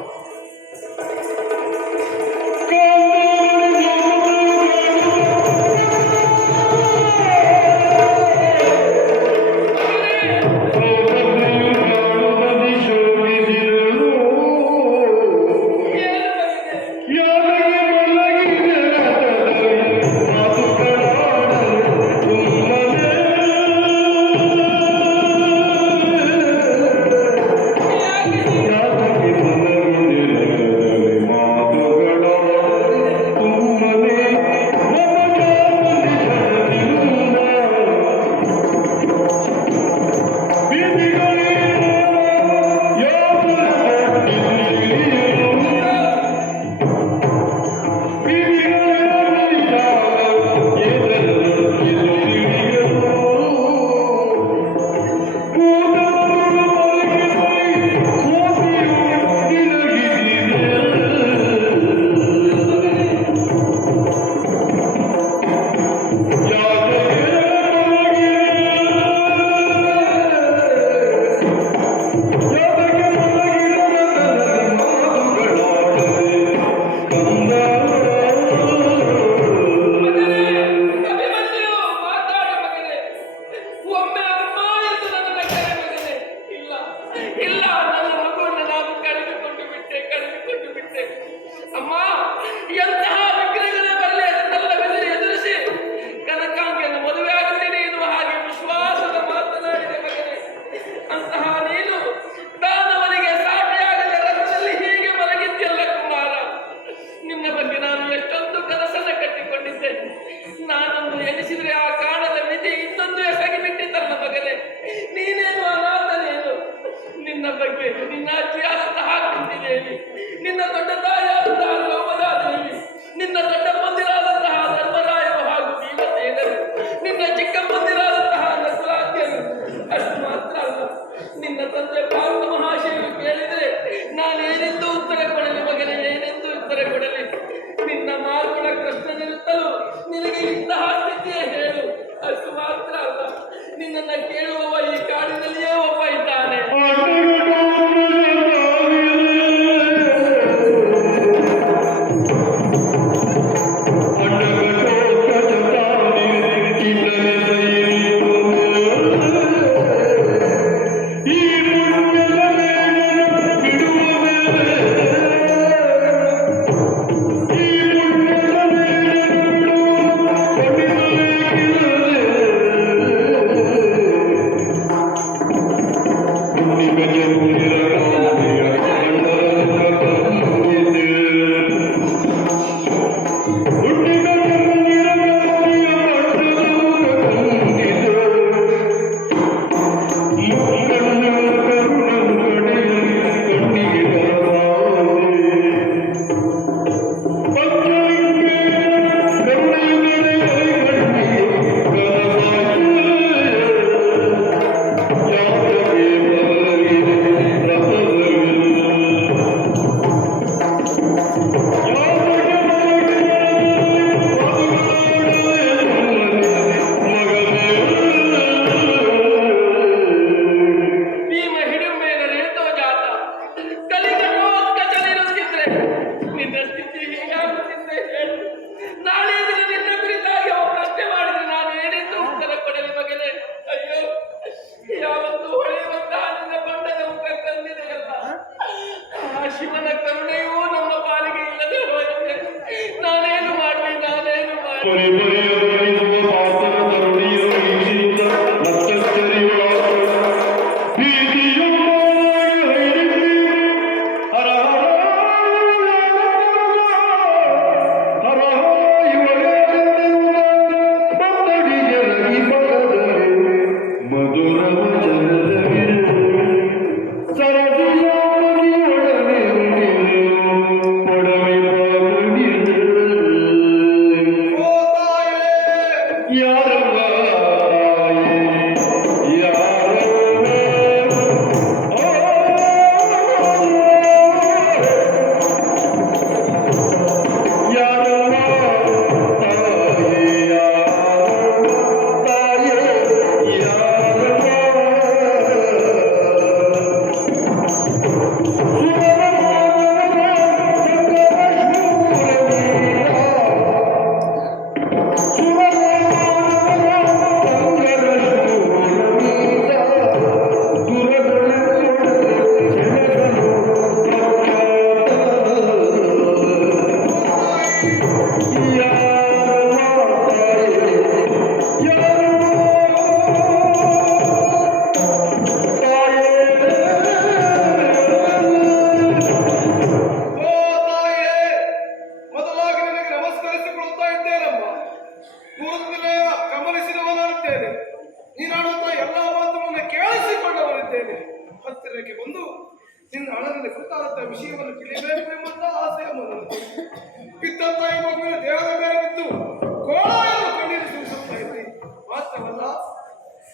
ನಿನ್ನ ಅಜ್ಜಿಯಾದಂತಹ ಕುಂತಿದೇವಿ, ನಿನ್ನ ದೊಡ್ಡ ತಾಯಿಯಾದಂತಹ ಲೋಮದಾದೇವಿ,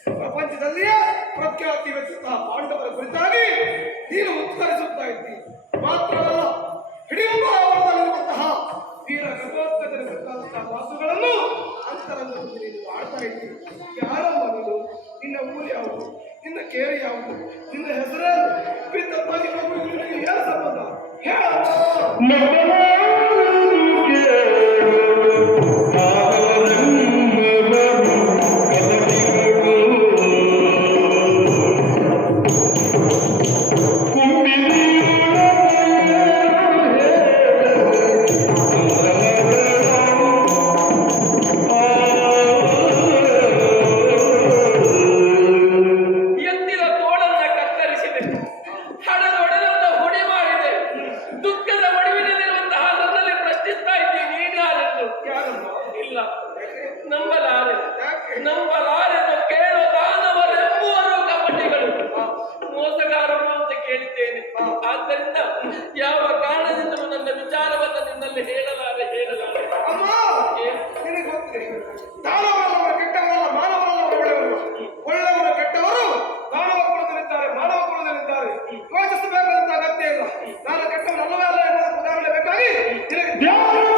ಪ್ರಪಂಚದಲ್ಲಿಯೇ ಪ್ರಖ್ಯಾತಿ ವೆಚ್ಚುತ್ತಾ ಪಾಂಡವರ ಕುರಿತಾಗಿ ನೀನು ಉತ್ತರಿಸುತ್ತಾ ಇದ್ದಿ. ಮಾತ್ರವಲ್ಲ, ಇಡೀ ಮಹಾಭಾರತದಲ್ಲಿರುವಂತಹ ವೀರ ಗರ್ಭೋತ್ಕಚನ ಕುರಿತಾದಂತಹ ಮಾತುಗಳನ್ನು ಅಂತರಂಗದಲ್ಲಿ ನೀನು ಆಡ್ತಾ ಇದ್ದಿ. ಯಾರಮ್ಮ ನೀನು? ನಿನ್ನ ಊರು ಯಾವುದು? ನಿನ್ನ ಕೇರಿ ಯಾವುದು? ನಿನ್ನ ಹೆಸರೇನು? ಪ್ರೀತಪ್ಪಾಗಿ ನಿನಗೆ ಏನು ಸಂಬಂಧ? ನಂಬಲಾರೆಂದು ಕೇಳೋ ದಾನವರೆಂಬುವರು ಕಪಟಿಗಳು, ಮೋಸಗಾರರು ಅಂತ ಕೇಳಿದ್ದೇನೆ. ಆದ್ದರಿಂದ ಯಾವ ಕಾರಣದಿಂದಲೂ ನನ್ನ ವಿಚಾರವನ್ನು ನಿನ್ನಲ್ಲಿ ಹೇಳಲಾರೆ. ಅಮ್ಮ, ನಿನಗೆ ಗೊತ್ತಿದೆ, ದಾನವರಲ್ಲವರು ಕೆಟ್ಟವರಲ್ಲ, ಮಾನವರಲ್ಲವರು ಒಳ್ಳೆಯವರು. ಒಳ್ಳೆಯವರು ಕೆಟ್ಟವರು ದಾನವ ಕುಲದಲ್ಲಿದ್ದಾರೆ, ಮಾನವ ಕುಲದಲ್ಲಿದ್ದಾರೆ. ಯೋಚಿಸಬೇಕಾದಂತ ಅಗತ್ಯ ಇಲ್ಲ. ನಾನು ಕೆಟ್ಟವರಲ್ಲವೇ ಅಲ್ಲ ಎನ್ನುವುದಕ್ಕೆ ಉದಾಹರಣೆ ಬೇಕಾಗಿ ನಿನಗೆ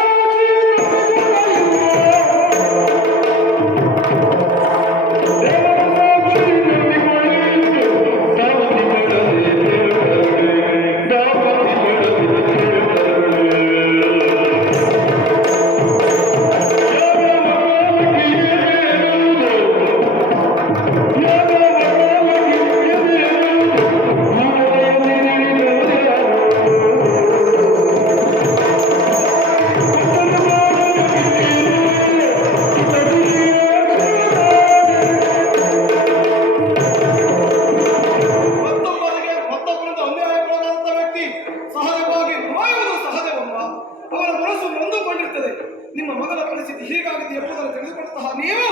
ನಿಮ್ಮ ಮಗನ ಪರಿಸ್ಥಿತಿ ಹೀಗಾಗಿದೆ ಎಂಬುದನ್ನು ತಿಳಿದುಕೊಂಡಂತಹ ನೀವು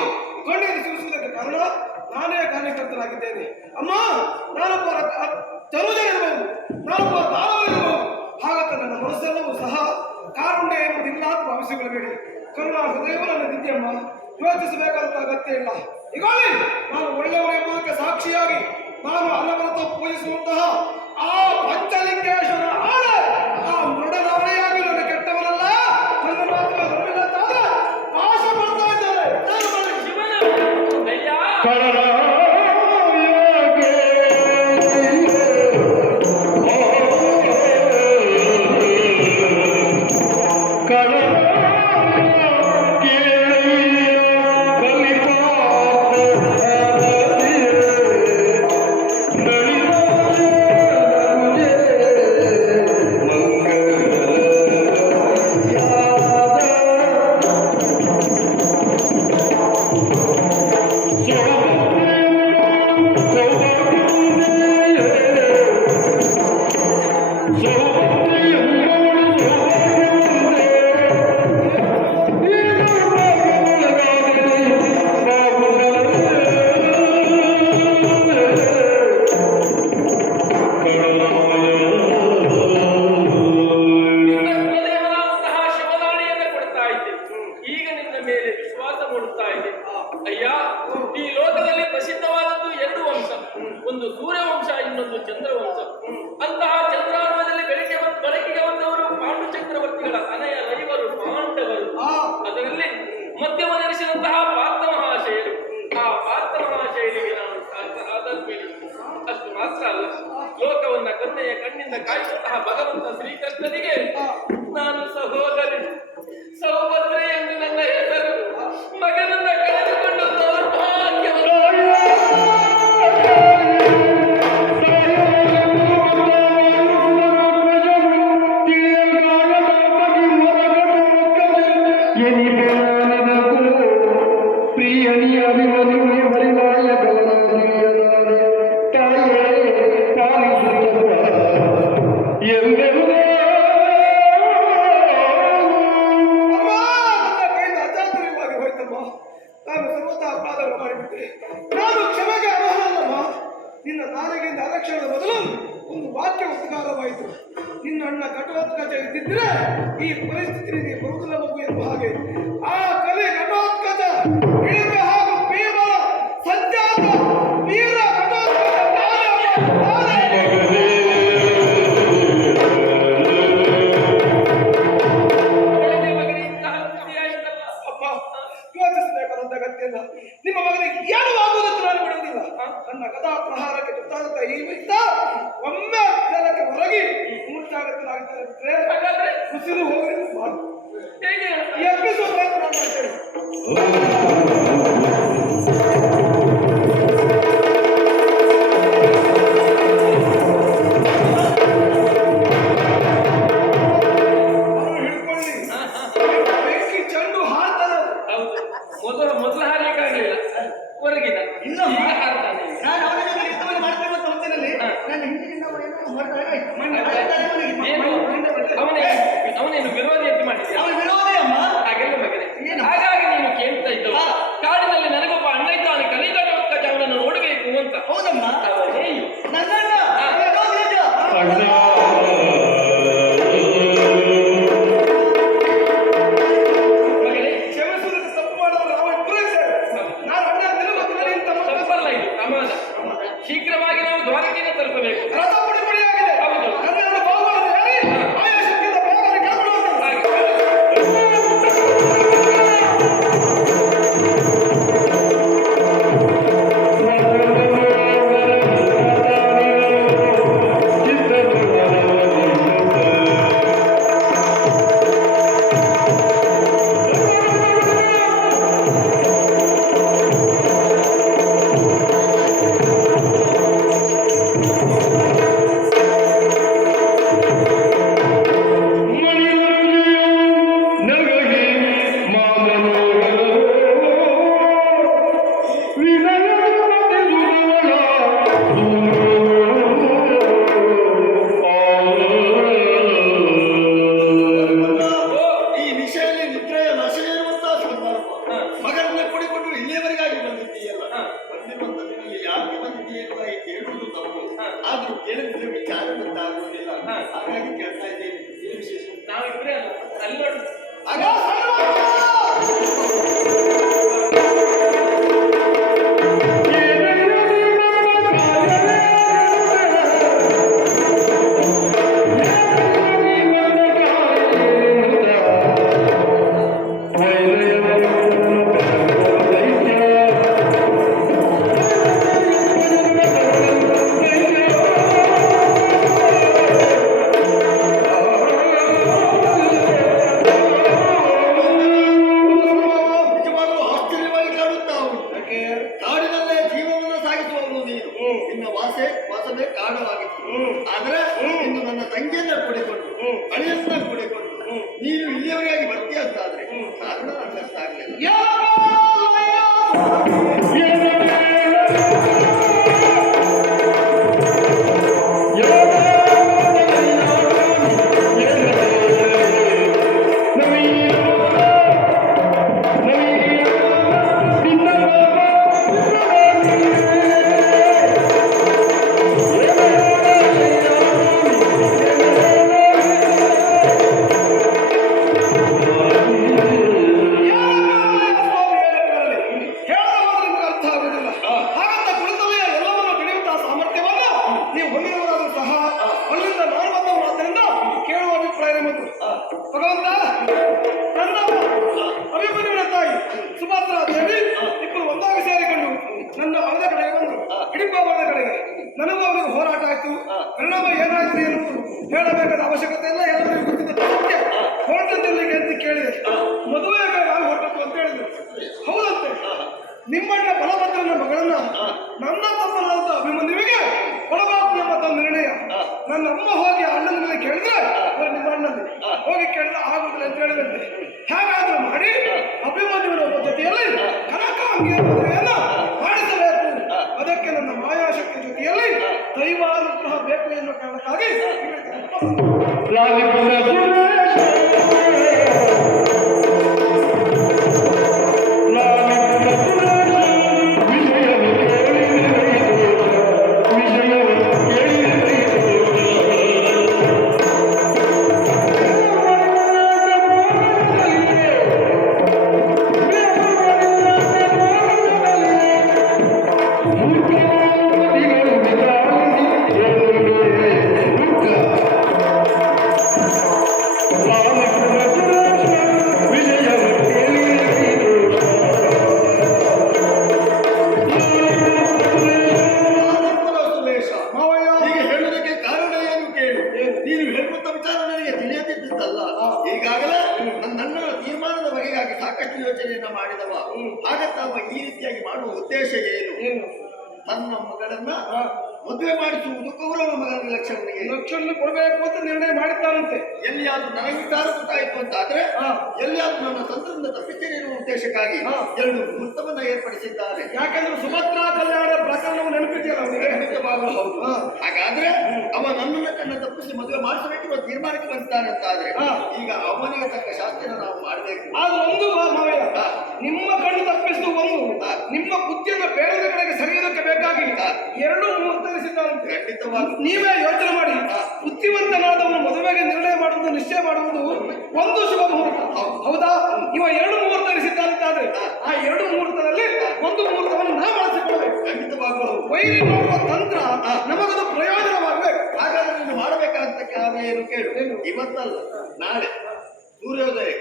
ಕಣ್ಣೀರು ಸುರಿಸುವುದಕ್ಕೆ ಕಾರಣ ನಾನೇ ಕಾರಣಕರ್ತನಾಗಿದ್ದೇನೆ. ಅಮ್ಮ, ನಾನೊಬ್ಬ ತನುಜ ಇರಬಹುದು, ನಾನೊಬ್ಬ ದಾನವ ಇರಬಹುದು. ಹಾಗಂತ ನನ್ನ ಮನಸ್ಸೆಲ್ಲವೂ ಸಹ ಕಾರುಣ್ಯ ಎನ್ನುವುದಿಲ್ಲ ಅಂತ ಭಾವಿಸಿಕೊಳ್ಳಬೇಡಿ. ಕರುಣಾ ಹೃದಯವು ನನ್ನ ನಿತ್ಯಮ್ಮ. ಯೋಚಿಸಬೇಕಾದಂತ ಅಗತ್ಯ ಇಲ್ಲ. ಹೀಗಾಗಿ ನಾನು ಒಳ್ಳೆಯವರು ಎಂಬುದಕ್ಕೆ ಸಾಕ್ಷಿಯಾಗಿ ನಾನು ಅಲ್ಲವರತ ಪೂಜಿಸುವಂತಹ ಆ ಪಂಚಲಿಂಗೇಶ್ವರ ಆಳೆ ಆ ಮೃಡನಾವಳಿಯಾಗಿ ನನ್ನ ಕೆಟ್ಟವರಲ್ಲ, ನನ್ನ ಮಾತ್ರ ಗಮನಿಲ್ಲಂತಾದ್ರೆ ಆಶ ಪಡ್ತಾ ಇದ್ದಾರೆ. ಮಂಗಳ ಚಕ್ರವರ್ತಿಗಳ ತನಯ ಐವರು ಪಾಂಡವರು ಆ ಅದರಲ್ಲಿ ಮಧ್ಯಮ ನೆಲೆಸಿದಂತಹ ಪಾರ್ಥ ಮಹಾಶಯರು ಆ ಪಾರ್ಥ ಮಹಾಶಯರಿಗೆ ನಾನು ಆದರ್ಶಿನಿ ಅಷ್ಟು ಮಾತ್ರ ಅಲ್ಲ ಲೋಕವನ್ನ ಕನ್ನೆಯ ಕಣ್ಣಿಂದ ಕಾಯುವಂತಹ ಭಗವಂತ ಶ್ರೀಕೃಷ್ಣನಿಗೆ ನಾನು ಸಹೋದರಿ ಸೌಭದ್ರೆ ಎಂದು ನನ್ನ ಹೆಸರು ಮಗನನ್ನ ಕಳೆದುಕೊಂಡು ದೌರ್ಭಾಗ್ಯವನ್ನು ಅಮ್ಮ, ನನ್ನ ಕೈಯಿಂದ ಅಜಾತವಾಗಿ ಹೋಯ್ತಮ್ಮ. ನಾನು ಸರ್ವತಾ ಅಪರಾಧವನ್ನು ಮಾಡಿಬಿಟ್ಟೆ. ನಾನು ಕ್ಷಮೆಗೆ ಅರ್ಹನಲ್ಲಮ್ಮ. ನಿನ್ನ ನಾಲಿಗೆಯಿಂದ ಆರಕ್ಷಣದ ಬದಲು ಒಂದು ವಾಕ್ಯ ಉಪಕಾರವಾಯಿತು. ನಿನ್ನ ಅಣ್ಣ ಘಟೋತ್ಕಚ ಇದ್ದಿದ್ರೆ ಈ ಪರಿಸ್ಥಿತಿ ನಿನಗೆ ಬರುವುದಿಲ್ಲ ಮಗು ಎನ್ನುವ ಹಾಗೆ ಆ ಕಲೆ ಘಟೋತ್ಕಚ ಇಳಿದ ಹಾಗೂ ಭೀಮನ ಸಂಜಾತ ವೀರ ಘಟೋತ್ಕಚ ಅಪ್ಪ, ಯೋಚಿಸಬೇಕಾದಂತ ಅಗತ್ಯ ಇಲ್ಲ. ನಿಮ್ಮ ಮಗನಿಗೆ ಏನು ಆಗುವುದಕ್ಕೆ ನಾನು ಬಿಡುವುದಿಲ್ಲ. ನನ್ನ ಗದಾ ಪ್ರಹಾರಕ್ಕೆ ತುತ್ತಾದಂತ ಈ ವ್ಯಕ್ತ ಒಮ್ಮೆ ನೆಲಕ್ಕೆ ಹೊರಗಿ ಮೂರ್ಛಾಗತನಾಗ್ತಾನೆ ಬಿಟ್ರೆ ಹಾಗಾದ್ರೆ ಉಸಿರು ಹೋಗಿ ಹೇಗೆ ಈ ಎಪಿಸೋಡ್ ನಾನು ಮಾಡ್ತೇನೆ. ಅವ್ರು ಹಿಡ್ಕೊಳ್ಳಿ. ಬೆಂಕಿ ಚೆಂಡು ಹಾರ್ತಾನೆ. ಹೌದು ಮೊದಲು ಹಾರ್ಲಿಕ್ಕಾಗ್ಲಿಲ್ಲ ಹೊರಗಿದ ಇಲ್ಲಮ್ಮ. ಈಗ ಹಾರ್ತಾನೆ ನಾನು ಅವನ ಜೊತೆ ಯುದ್ಧವನ್ನು ಮಾಡ್ತೇನೆ ಅಂತ ಹೊತ್ತಿನಲ್ಲಿ ನನ್ನ ಹಿಂದಿನಿಂದ ಅವನೇನೋ ಹೊರಟಾಗ ಅವನೇನು ವಿರೋಧಿ ಅಂತ ಮಾಡಿದ್ದೆ ಅವನ ವಿರೋಧಿ ಅಮ್ಮ. ಹಾಗೆಲ್ಲ ಮಗನೇ ಏನು? ಹಾಗಾಗಿ ನೀನು ಕೇಳ್ತಾ ಇದ್ದವ ಕಾಡಿನಲ್ಲಿ ನನಗೊಬ್ಬ ಅಣ್ಣ ಇದ್ದಾನೆ ಕಲಿಗಾಟ ಅವನನ್ನು ನೋಡಬೇಕು ಅಂತ ಹೌದಮ್ಮ. ಅವನೇ ಇವ. ನನ್ನಣ್ಣ ವಿರೋಧಿ ನಿಜ. ಮಗನೇ ಕ್ಷಮಿಸುವುದಕ್ಕೆ ತಪ್ಪು ಮಾಡಿದವರು ನಾವು ಇಬ್ಬರೇ ಸೇರಿ. ನಾನು ಅಣ್ಣ ಅಂದಿಲ್ಲ ಮತ್ತು ನನಗೆ ಇಂಥ ಮಕ್ಕಳು. ತಪ್ಪಲ್ಲ ಇದು ಪ್ರಮಾದ ಶೀಘ್ರವಾಗಿ ನಾವು ದ್ವಾರಕೆಯನ್ನು ತಲುಪಬೇಕು ರಥ ಪುಡಿ ಪುಡಿಯಾಗಿದೆ. ಹೌದು. ನನ್ನನ್ನು ಬಾಹುಬಲದಲ್ಲಿ ಹೇಳಿ ಆಯಾ ಶಕ್ತಿಯಿಂದ ಬೇಗನೆ ಕರ್ಕೊಂಡು ಹೋಗ್ತೇನೆ. ಈ ವಿಷಯದಲ್ಲಿ ನಿದ್ರೆಯ ನಶೆಯಿರುವಂತಹ ಸಂದರ್ಭ. ಮಗನನ್ನ ಕೂಡಿಕೊಂಡು ಇಲ್ಲಿಯವರೆಗಾಗಿ ಬಂದಿದ್ದೀಯಲ್ಲ. ಬಂದಿರುವಂತದ್ರಲ್ಲಿ ಯಾಕೆ ಬಂದಿದ್ದೀಯ ಎಂಬುದಾಗಿ ಕೇಳುವುದು ತಪ್ಪು. ಆದ್ರೂ ಕೇಳಿದ್ರೆ ವಿಚಾರ ಗೊತ್ತಾಗುವುದಿಲ್ಲ. ಹಾಗಾಗಿ ಕೇಳ್ತಾ ಇದ್ದೇನೆ. ಏನು ವಿಶೇಷ? ನಾವಿಬ್ಬರೇ ಅಲ್ಲ ಅಲ್ಲಿ ನೋಡು ಆಗ ಸರ್ವ ನಿಜವಾಗಲೂ ಆಶ್ಚರ್ಯವಾಗಿ ಕಾಣುತ್ತಾ ಉಂಟು. ಕಾಡಿನಲ್ಲೇ ಜೀವವನ್ನು ಸಾಗಿಸುವವನು ನೀನು. ನಿನ್ನ ವಾಸವೇ ಕಾಡವಾಗಿತ್ತು. ಆದ್ರೆ ಇನ್ನು ನನ್ನ ತಂಗಿಯನ್ನ ಕೂಡಿಕೊಂಡು ಅಳಿಯನ್ನ ಕೂಡಿಕೊಂಡು ನೀನು ಇಲ್ಲಿಯವರೆಗಾಗಿ ಬರ್ತೀಯ ಅಂತಾದ್ರೆ ಕಾರಣ ನನಗೆ ಅರ್ಥ ಆಗ್ಲಿಲ್ಲ. ಭಗವಂತ ನನ್ನ ಅಭಿಮನ್ಯುವಿನ ತಾಯಿ ಸುಭದ್ರಾ ದೇವಿ ಇಬ್ಬರು ಒಂದಾಗಿ ಸೇರಿಕೊಂಡು ನನ್ನ ಮರದ ಕಡೆಗೆ ಬಂದರು. ಹಿಡಿಂಬ ಮರದ ಕಡೆಗೆ ನನಗೂ ಅವರಿಗೂ ಹೋರಾಟ ಆಯ್ತು. ಪರಿಣಾಮ ಏನಾಯ್ತು ಎನ್ನುವುದು ಹೇಳಬೇಕಾದ ಅವಶ್ಯಕತೆ ಇಲ್ಲ, ಎಲ್ಲರಿಗೂ ಗೊತ್ತಿದ್ದ ಸತ್ಯ. ಹೊರಟದ್ದೆಲ್ಲಿಗೆ ಅಂತ ಕೇಳಿದೆ. ಮದುವೆ ನಾನು ಹೊರಟದ್ದು ಅಂತ ಹೇಳಿದ್ರು. ಹೌದಂತೆ, ನಿಮ್ಮಣ್ಣ ಬಲಭದ್ರನ ಮಗಳನ್ನ ನನ್ನ ತಮ್ಮನಾದ ಅಭಿಮನ್ಯುವಿಗೆ ಕೊಡಬೇಕು ಎಂಬ ನಿರ್ಣಯ. ನನ್ನ ಅಮ್ಮ ಹೋಗಿ ಅಣ್ಣನ ಮೇಲೆ ಕೇಳಿದ್ರೆ ನಿಮ್ಮ ಅಣ್ಣನಲ್ಲಿ ಹೋಗಿ ಕೇಳಿದ್ರೆ ಆಗುದಿಲ್ಲ ಅಂತ ಹೇಳಿದಂತೆ. ಹೇಗಾದ್ರೂ ಮಾಡಿ ಅಭಿಮನ್ಯುವಿನ ಜೊತೆಯಲ್ಲಿ ಕನಕಾಂಗಿಯ ಮದುವೆಯನ್ನು ಮಾಡಿಸಬೇಕು. ಅದಕ್ಕೆ ನನ್ನ ಮಾಯಾಶಕ್ತಿ ಜೊತೆಯಲ್ಲಿ ದೈವಾನುಗ್ರಹ ಬೇಕು ಎನ್ನುವ ಕಾರಣಕ್ಕಾಗಿ ಮಾಡಿದವ. ಹಾಗತ್ತಾವ ಈ ರೀತಿಯಾಗಿ ಮಾಡುವ ಉದ್ದೇಶ ಏನು? ತನ್ನ ಮಗಳನ್ನ ಮದುವೆ ಮಾಡಿಸುವುದು ಕೌರವ ಮಗನ ಲಕ್ಷಣ ಕೊಡಬೇಕು ಅಂತ ನಿರ್ಣಯ ಮಾಡಿದ್ದಾರಂತೆ. ಎಲ್ಲಿಯಾದ್ರೂ ನನಗೆ ವಿಚಾರ ಗೊತ್ತಾಯಿತು ಅಂತಾದ್ರೆ ಎಲ್ಲಿಯಾದ್ರೂ ನನ್ನ ತಂತ್ರದಿಂದ ತಪ್ಪಿದ್ದೇನೆ ಎನ್ನುವ ಉದ್ದೇಶಕ್ಕಾಗಿ ಎರಡು ಮುಹೂರ್ತವನ್ನ ಏರ್ಪಡಿಸಿದ್ದಾರೆ. ಯಾಕಂದ್ರೆ ಸುಭದ್ರಾ ಕಲ್ಯಾಣ ಪ್ರಕರಣವು ನೆನಪಿದೆಯಲ್ಲ ಅವನಿಗೆ. ಖಂಡಿತವಾಗಲೂ ಹೌದು. ಹಾಗಾದ್ರೆ ಅವ ನನ್ನನ್ನ ಕಣ್ಣ ತಪ್ಪಿಸಿ ಮದುವೆ ಮಾಡಿಸಬೇಕಿರುವ ತೀರ್ಮಾನಕ್ಕೆ ಬಂದಿದ್ದಾನೆ ಅಂತಾದ್ರೆ ಈಗ ಅವನಿಗೆ ತಕ್ಕ ಶಾಸ್ತ್ರ ನಾವು ಮಾಡಬೇಕು. ಆದ್ರೆ ಒಂದು ಮಾವಯ್ಯ, ನಿಮ್ಮ ಕಣ್ಣು ತಪ್ಪಿಸುವ ಒಂದು ನಿಮ್ಮ ಬುದ್ಧಿಯನ್ನು ಬೇರೆ ಕಡೆಗೆ ಸರಿಯೋದಕ್ಕೆ ಬೇಕಾಗಿ ಎರಡು ಮುಹೂರ್ತ ಸಿದ್ಧಾಂತ. ಖಂಡಿತವಾಗಿ ನೀವೇ ಯೋಚನೆ ಮಾಡಿ. ಬುದ್ಧಿವಂತನಾದವನು ಮದುವೆಗೆ ನಿರ್ಣಯ ಮಾಡುವುದು ನಿಶ್ಚಯ ಮಾಡುವುದು ಒಂದು ಶುಭ ಮುಹೂರ್ತ, ಹೌದಾ? ಇವ ಎರಡು ಮುಹೂರ್ತ ಸಿದ್ಧಾಂತ ಆದ್ರೆ ಆ ಎರಡು ಮುಹೂರ್ತದಲ್ಲಿ ಒಂದು ಮುಹೂರ್ತವನ್ನು ನಾವು ಬಳಸಿಕೊಳ್ಳಬೇಕು. ಖಂಡಿತವಾಗಲೂ ವೈರಿ ಮಾಡುವ ತಂತ್ರ ನಮಗದು ಪ್ರಯೋಜನವಾಗಬೇಕು. ಹಾಗಾದ್ರೆ ನೀನು ಮಾಡಬೇಕಾದಂತ ಏನು ಕೇಳು. ಇವತ್ತಲ್ಲ ನಾಳೆ ಸೂರ್ಯೋದಯ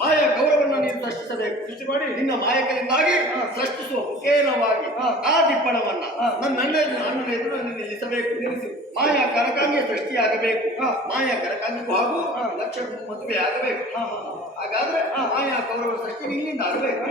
ಮಾಯ ಗೌರವವನ್ನು ನೀನು ಸೃಷ್ಟಿಸಬೇಕು. ಸೃಷ್ಟಿ ಮಾಡಿ ನಿನ್ನ ಮಾಯಕರಿಂದಾಗಿ ಸೃಷ್ಟಿಸುವ ಮುಖೇನವಾಗಿ ಆ ದಿಪ್ಪಣವನ್ನ ನನ್ನ ಎದುರು ನಿಲ್ಲಿಸಬೇಕು. ನಿಲ್ಲಿಸಿ ಮಾಯ ಕರಕಾಂಗಿಯ ಸೃಷ್ಟಿಯಾಗಬೇಕು. ಮಾಯ ಕರಕಾಂಗಿಗೂ ಹಾಗೂ ಲಕ್ಷಣ ಮದುವೆ ಆಗಬೇಕು. ಹಾಗಾದ್ರೆ ಮಾಯ ಗೌರವ ಸೃಷ್ಟಿ ಇಲ್ಲಿಂದ ಆಗಬೇಕು.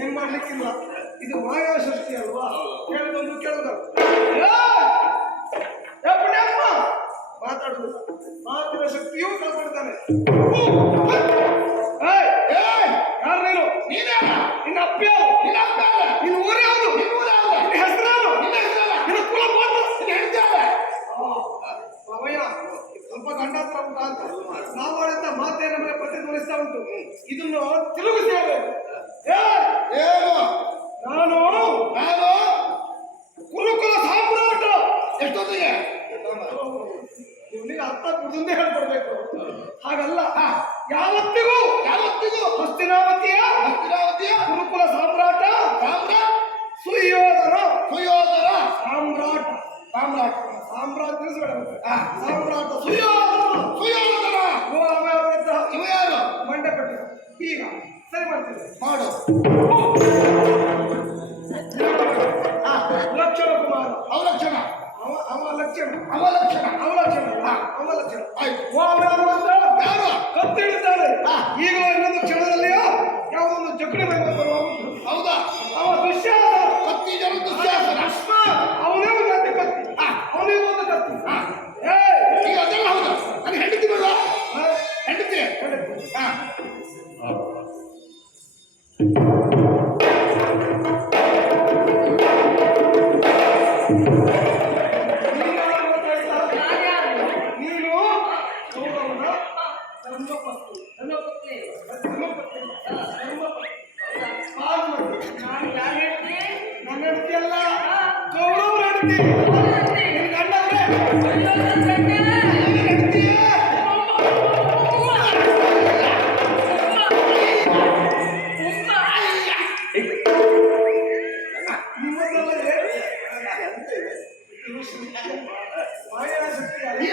ಏನ್ ಮಾಡ್ಲಿಕ್ಕಿಲ್ಲ, ಇದು ಮಾಯಾ ಸೃಷ್ಟಿ ಅಲ್ವಾ? ಕೇಳದೊಂದು ಕೇಳದ ಮಾತಾಡುದು ಮಾತಿನ ಶಕ್ತಿಯೂ ಕಾಪಾಡ್ತಾನೆ. ಯಾರು ನೀನು? ನಿನ್ನ ಅಪ್ಪ ಯಾರು? ನಿನ್ನ ಊರು ಯಾವುದು? ನಿನ್ನ ಹೆಸರು? ನಿನ್ನ ಕುಲ ಅವಯ್ಯ ಸ್ವಲ್ಪ ಗಂಡಾತ್ರ ಉಂಟ ಅಂತ ನಾವು ಆಡಿದ ಮಾತೇ ನಮಗೆ ಪ್ರತಿಧ್ವನಿಸ್ತಾ ಉಂಟು. ಇದನ್ನು ತಿರುಗಿಸಬೇಕು. ನಾನು ಕುರುಕುಲ ಸಾಮ್ರಾಟ. ಎಷ್ಟೊತ್ತಿಗೆ ಇವನಿಗೆ ಅರ್ಥ ಕುಡಿದೇ ಹೇಳ್ಕೊಡ್ಬೇಕು. ಹಾಗಲ್ಲ, ಯಾವತ್ತಿಗೂ ಹಸ್ತಿನಾವತಿಯ ಕುರುಕುಲ ಸಾಮ್ರಾಟ ಸುಯೋಧನ ಸಾಮ್ರಾಟ ತಿಳಿಸ್ಬೇಡ. ಸಾಮ್ರಾಟ ಸುಯೋಧನ ಇವ ಯಾರು? ಮಂಡ್ಯಪಟ್ಟ. ಈಗ ಸರಿ ಮಾಡ್ತೀನಿ ಮಾಡು. ಲಕ್ಷಣ ಕುಮಾರ ಅವಲಕ್ಷಣ ಕತ್ತು ಹಿಡಿದ್ದಾರೆ. ಈಗ ಇನ್ನೊಂದು ಕ್ಷಣದಲ್ಲಿಯೋ ಯಾವುದೊಂದು ಜಕಡಿ ಹೌದಾ? ಅವ ದುಶ್ಯಾಸನ. ಕತ್ತಿ ಜನ ದುಶ್ಯಾಸನ. ಅವನೇ ಒಂದು ಕತ್ತಿ ಅವನಿಗೆ ಒಂದು ಕತ್ತಿ. ಈಗ ಅದೆಲ್ಲ ಹೌದಾ? ನನಗೆ ಹೆಂಡತಿ ಬೇಡ. ಹೆಂಡತಿ ನೀನು ನಿಮ್ಮನ್ನೆಲ್ಲ ಮಾಯಾ ಶಕ್ತಿ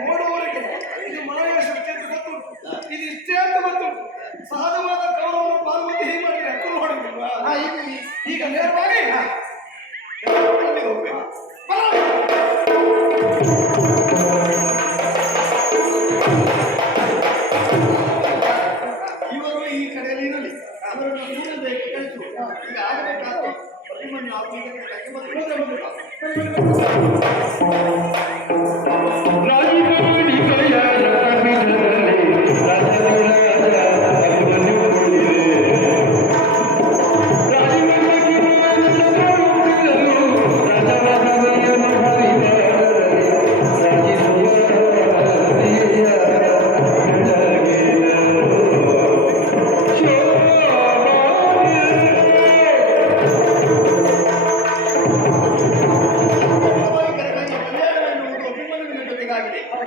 ನೋಡುವವರಿಗೆ ಇದು ಮಾಯಾ ಶಕ್ತಿ ಅಂತ ಗೊತ್ತುಂಟು. ಇದು ಇಷ್ಟೇ ಅಂತ ಗೊತ್ತುಂಟು. ಸಹಜವಾದ ಕೌರವನು ಪಾರ್ವತಿ ಹೇಗೆ ಮಾಡಿದ್ರೆ ಅಕ್ಕರು ಹೊಡೆದಿಲ್ವಾ? ಈಗ ನೇರವಾಗಿ ಹೋಗ್ಬೇಕು. ಇವರು ಈ ಕಡೆಯಲ್ಲಿ ಇರಲಿ, ಅವರನ್ನು ಕೂಡಬೇಕು ಕಳಿಸು. ಈಗ ಆಗಬೇಕಾದ್ರೆ ಅಭಿಮನ್ಯು ಆತ್ಮೀಯ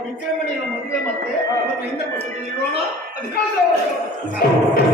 ವಿಕ್ರಮನಿಯ ಮದುವೆ ಮತ್ತೆ ಹಿಂದೆ ಪಕ್ಷದಲ್ಲಿ ಇಡೋಣ. ಅಧಿಕಾರ